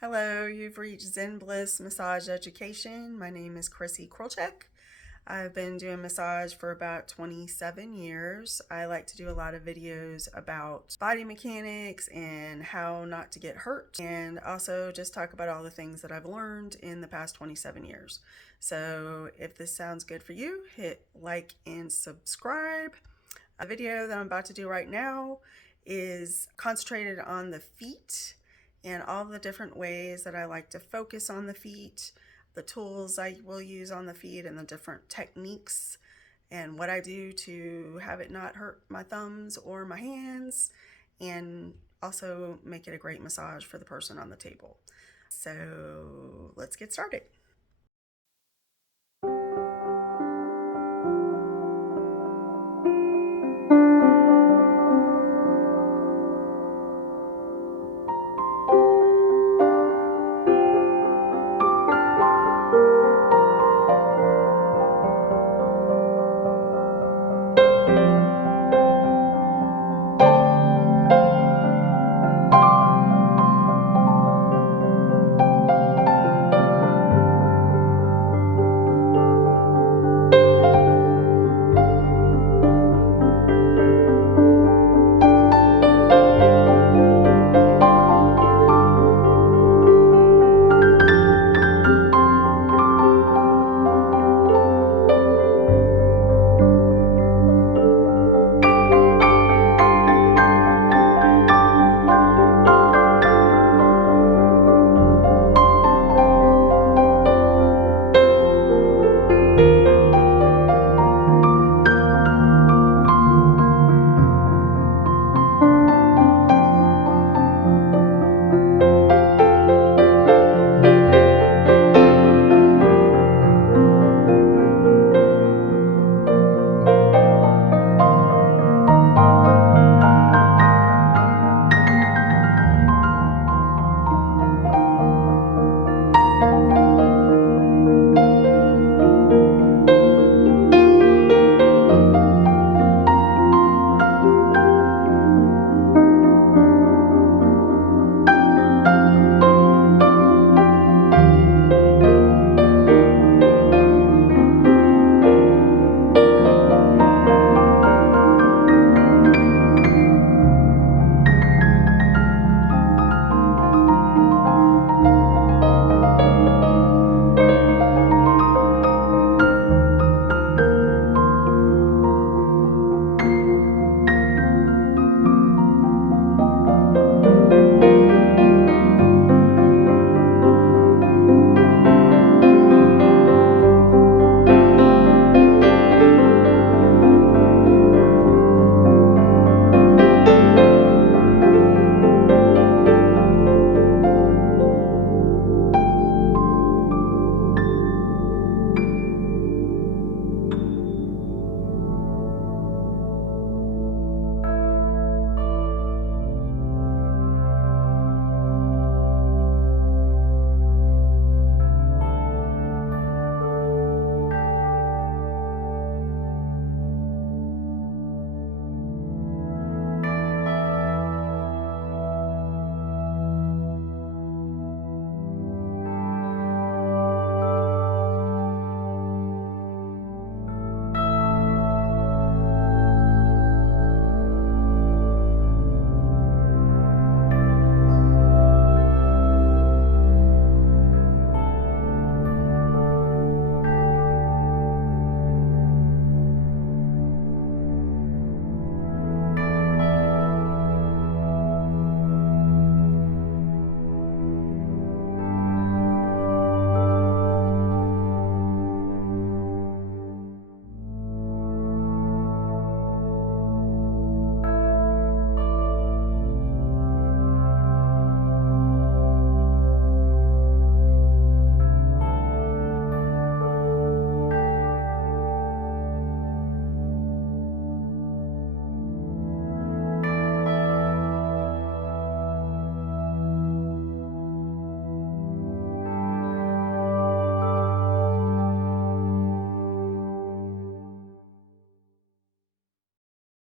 Hello, you've reached Zen Bliss Massage Education. My name is Chrissy Krolchek. I've been doing massage for about 27 years. I like to do a lot of videos about body mechanics and how not to get hurt, and also just talk about all the things that I've learned in the past 27 years. So if this sounds good for you, hit like and subscribe. A video that I'm about to do right now is concentrated on the feet and all the different ways that I like to focus on the feet, the tools I will use on the feet, and the different techniques, and what I do to have it not hurt my thumbs or my hands, and also make it a great massage for the person on the table. So let's get started.